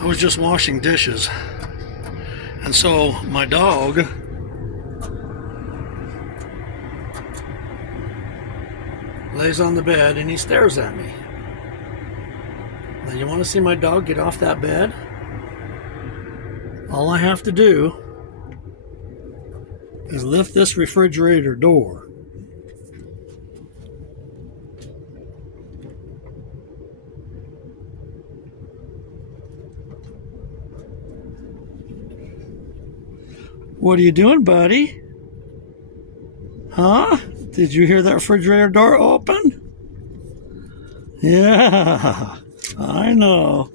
I was just washing dishes, and so my dog lays on the bed and he stares at me. Now, you want to see my dog get off that bed? All I have to do is lift this refrigerator door. What are you doing, buddy? Huh? Did you hear that refrigerator door open? Yeah, I know.